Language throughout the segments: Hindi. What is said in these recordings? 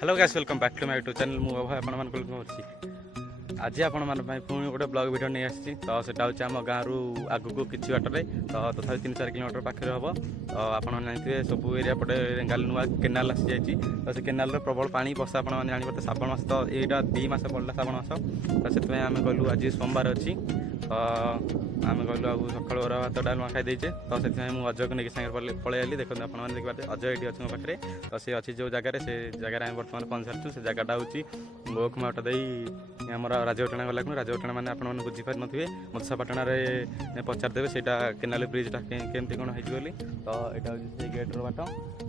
Hello guys welcome back to my YouTube channel मु अभय आपण मान करछि आज आपण मान भाई पुणी गोटे ब्लॉग वीडियो नहीं आछि तो सेटा होछि हम गाँ रु आगु को किछि बाटरे तो तथापि 3-4 किलोमीटर पाखे हम तो आपण जानते सब एरिया पटे रेंगाल नुआ केनाल आसी जाइछि तो से केनाल रे प्रबल पानी बसा आपण माने जानि पते श्रावण मास तो एटा 2 मास पड़ला श्रावण मास तो सेतमे आमे गलु आज सोमवार अछि आम कहलु आबू सकाल ओरा भात डालमा खाई देचे तो से अजय को लेकिन सागर पलि आली देखते आप देखिए अजय ये अच्छे मो पाखे तो सी अच्छी जो जगार से जगह आम बर्तमान पहुँच सारी से जगटा हूँ गोखमाटा दे आम राजपटना गला राजपटना मैंने आपने बुझीपार थे मत्स्यपाटना पचारदेवे से केनाल ब्रिजटा केमती कौन होली तो यहाँ हूँ से गेट्र बाट तो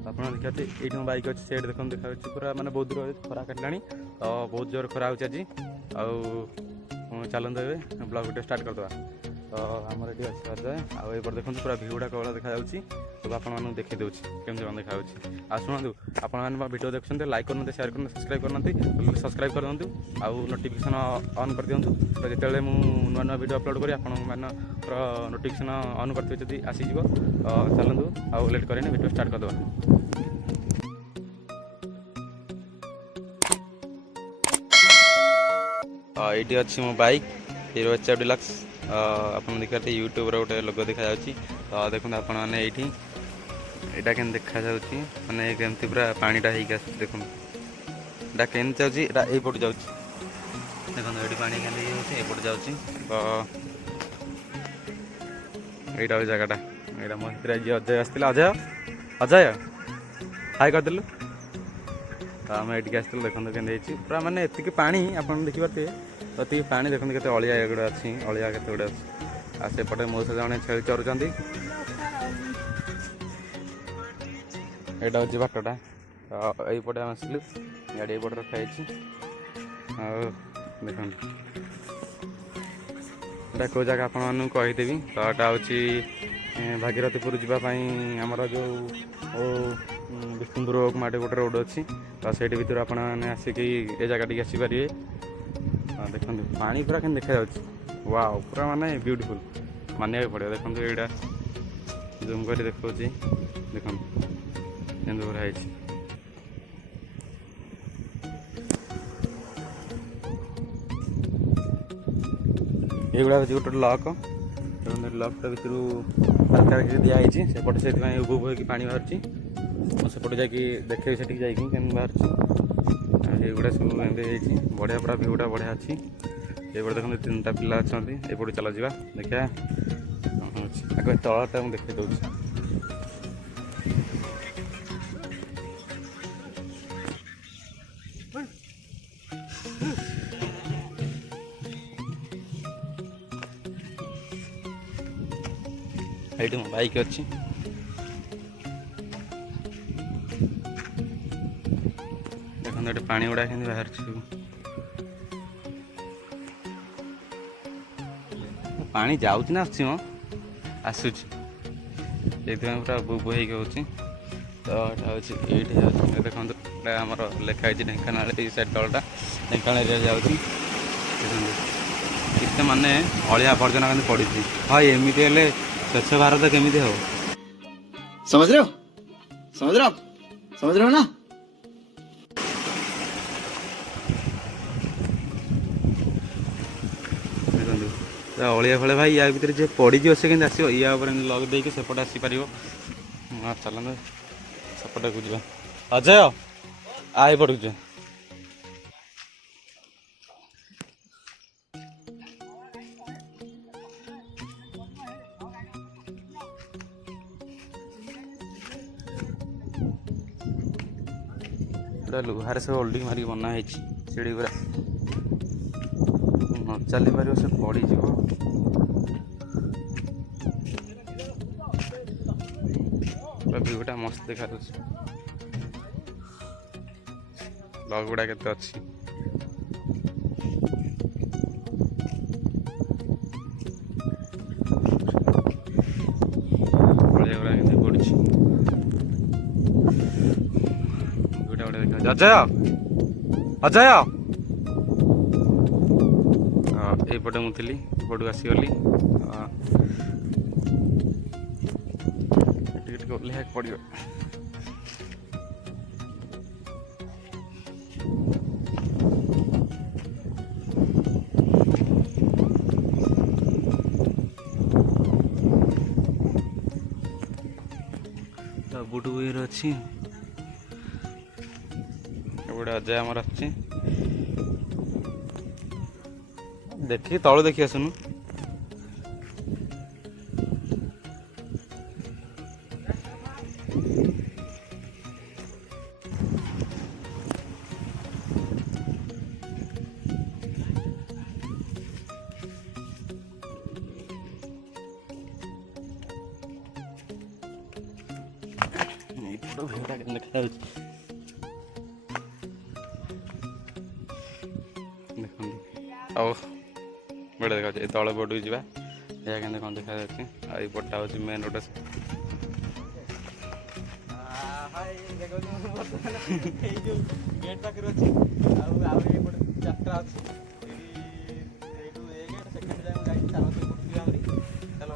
आप देखते ये बाइक अच्छी से देखो देखा पूरा मैंने बहुत दूर खरा काटला तो बहुत जोर खरा हो आज चलते ब्लॉग वीडियो स्टार्ट करदे तो आमर ये अच्छे अजय आपर देखो पूरा भिउटा कौन देखा सब आपको देखी दूसरी केमती कौन देखा शुणु आपने वीडियो देखते लाइक करते शेयर करते सब्सक्राइब करते सब्सक्राइब कर दिंतु आउ नोटिफिकेशन ऑन कर दिंतु तो जिते मुझे नुआ नुआ वीडियो अपलोड करी आपंकर नोटिफिकेशन ऑन करते जब आसीज तो चलतु आउ लेट करें वीडियो स्टार्ट करदे ये अच्छी मो bike hero H F deluxe आप देखते यूट्यूब गोटे लोगो देखा तो देखते आप यहाँ के देखा मैंने केमती पूरा पानीटा हो देखो यहाँ केमती जाऊँगी यहीपट जाऊँ देखो ये पानी के एपट जाऊँ तो यहाँ जगटा यहाँ मो अजय आसला अजय अजय हाई करदेलु तो आम ये आसलु देखते के पूरा मानने एति पानी आप देखिए तो ये पानी देखते केते अलिया गुड़ा अच्छी अलिया केते गुड़ा अच्छी आ सेपटे मो से जड़े छेली चरुचंदी यहाँ हूँ बाटटा तो यहीपटे आम आसलु गाड़ी यपटे रखाई देख कौ जगह आपको कहीदेवी तो यहाँ हूँ भागीरथीपुर जावाई आमर जो विष्णुपुर माटे गोटे रोड अच्छी तो से भर आपने आसिक ये जगह टी आसीपारे देखो पानी पूरा क्या देखा वाव पूरा माने ब्यूटीफुल मानिया पड़े देखो यहाँ जूम कर देखा देखो पूरा है ये गोटे लक लकटा भर सरकार दिखाई सेपटे से उब हो पानी बाहर सेपटे जा देखे से जाकि बाहर ये सब बढ़िया पूरा भिउटा बढ़िया अच्छी ये देखते 3टा पिला अच्छा ये चल जा देखा आगे तलटा मुझे देखे दूसरी ये बाइक अच्छी देखो पानी गुड़ा के बाहर पानी जाऊँ ना आसूँ पूरा बुब हो तो ये देखो आमर लिखाई ढेंकानाल साइड तलटा ढेंकानाल एरिया जाऊँगी केते माने अलिया आवर्जना पड़ी हाँ एमती हेल्ले स्वच्छ भारत केमी हो समझ रहे हो समझ रहे हो ना अलिया फले भाई या भर जी पड़ीज से कि आस लग दे सेपटे आसीपर चलते सेपटे को जा अजय आई पड़ू लुहार सब होल्डिंग मारिक बनाई सीढ़ी पूरा न चली पार से पड़ज भिउटा मस्त देखा लग गुड़ा के अच्छी अजय अजय यपटे मुझे पटू आसीगली ओह्लैक पड़ो ସବୁଠୁ ଇଏରେ ଅଛି। ଏପଟେ ଅଜୟ ଆମର ଅଛି। ଦେଖିକି ତଳୁ ଦେଖି ଆସୁନୁ। ଏଇପଟ ଭିଉଟା କେମିତି ଦେଖାଯାଉଛି ଦେଖନ୍ତୁ। ଆଉ ବଢ଼ିଆ ଦେଖାଯାଉଛି। ଏଇ ତଳ ପଟକୁ ଯିବା, ଏହା କେମିତି କ'ଣ ଦେଖାଯାଉଛି। ଆଉ ଏଇପଟଟା ହେଉଛି ମେନ୍ ରୋଡ଼। ଏଇ ଯେଉଁ ଗେଟ୍ ପାଖରେ ଅଛି, ଆଉ ଆହୁରି ଏପଟେ 4ଟା ଅଛି। ଏଇଠୁ ଏ ଗେଟ୍ ସେକେଣ୍ଡ ଯାଏଁ ମୁଁ ଯାଇଛି। ଚାଲ ସେପଟକୁ ଯିବା ଆହୁରି। ଚାଲ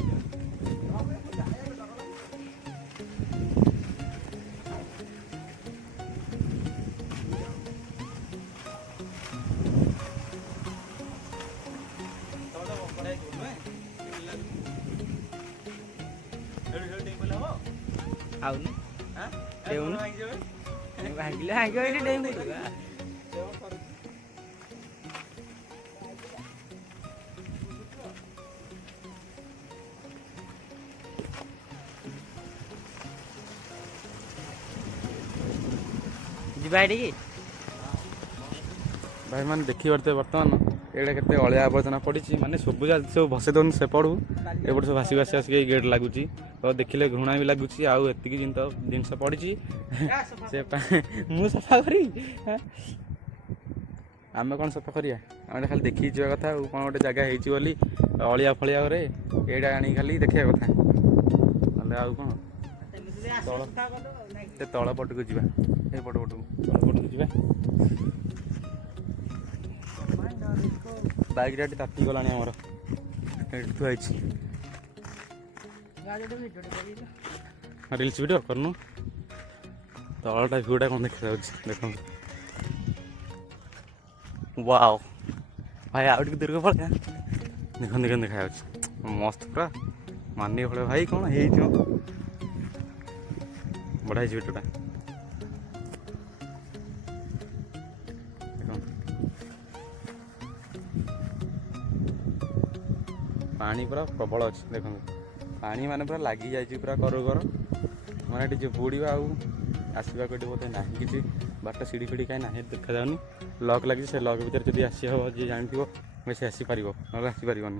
ଆଉନି ଭାଙ୍ଗିଲେ ଭାଙ୍ଗିବ ଏଠି ଡେଇଁ ପଡ଼ିବା। ଯିବା ଏଠିକି। ଭାଇମାନେ ଦେଖିପାରୁଥିବେ ବର୍ତ୍ତମାନ ଏଇଟା କେତେ ଅଳିଆ ଆବର୍ଜନା ପଡ଼ିଛି। ମାନେ ସବୁ ସବୁ ଭସେଇ ଦେଉନି ସେପଟୁ, ଏପଟେ ସବୁ ଭାସି ଭାସି ଆସିକି ଏଇ ଗେଟ୍ ଲାଗୁଛି। ତ ଦେଖିଲେ ଘୃଣା ବି ଲାଗୁଛି। ଆଉ ଏତିକି ଜିନିଷ ପଡ଼ିଛି ସେ ମୁଁ ସଫା କରିବି। ଆମେ କ'ଣ ସଫା କରିବା? ଆମେ ଖାଲି ଦେଖିକି ଯିବା କଥା। ଆଉ କ'ଣ ଗୋଟେ ଜାଗା ହେଇଛି ବୋଲି ଅଳିଆ ଫଳିଆ ଘରେ ଏଇଟା ଆଣିକି ଖାଲି ଦେଖିବା କଥା, ନହେଲେ ଆଉ କ'ଣ। ତଳ ପଟକୁ ଯିବା, ଏପଟ ପଟକୁ ତଳ ପଟକୁ ଯିବା। ବାଇକ୍ଟା ଏଠି ତାତି ଗଲାଣି ଆମର, ଏଠି ଥୁଆ ହେଇଛି। ରିଲ୍ସ ଭିଡ଼ିଓ କରୁନୁ। ତଳଟା ଭିଉଟା କ'ଣ ଦେଖାଯାଉଛି ଦେଖନ୍ତୁ। ୱାଓ ଭାଇ, ଆଉ ଟିକେ ଦୂରକୁ ପଳେଇବା। ଦେଖନ୍ତୁ କେମିତି ଦେଖାଯାଉଛି, ମସ୍ତ ପୁରା ମାନିବା ଭଳିଆ। ଭାଇ କ'ଣ ହେଇଯିବ, ବଢ଼ିଆ ହେଇଛି ଭିଡ଼ିଓଟା। ଦେଖନ୍ତୁ ପାଣି ପୁରା ପ୍ରବଳ ଅଛି। ଦେଖନ୍ତୁ ପାଣି ମାନେ ପୁରା ଲାଗିଯାଇଛି ପୁରା କରକୁ କର। ମାନେ ଏଠି ଯିଏ ବୁଡ଼ିବା ଆଉ ଆସିବାକୁ ଏଠି ବୋଧେ ନାହିଁ କିଛି ବାଟ। ସିଡ଼ି ଫିଡ଼ି କାହିଁ ନାହିଁ ଦେଖାଯାଉନି। ଲକ୍ ଲାଗିଛି, ସେ ଲକ୍ ଭିତରେ ଯଦି ଆସି ହେବ, ଯିଏ ଜାଣିଥିବ ସେ ଆସିପାରିବ, ନହେଲେ ଆସିପାରିବନି।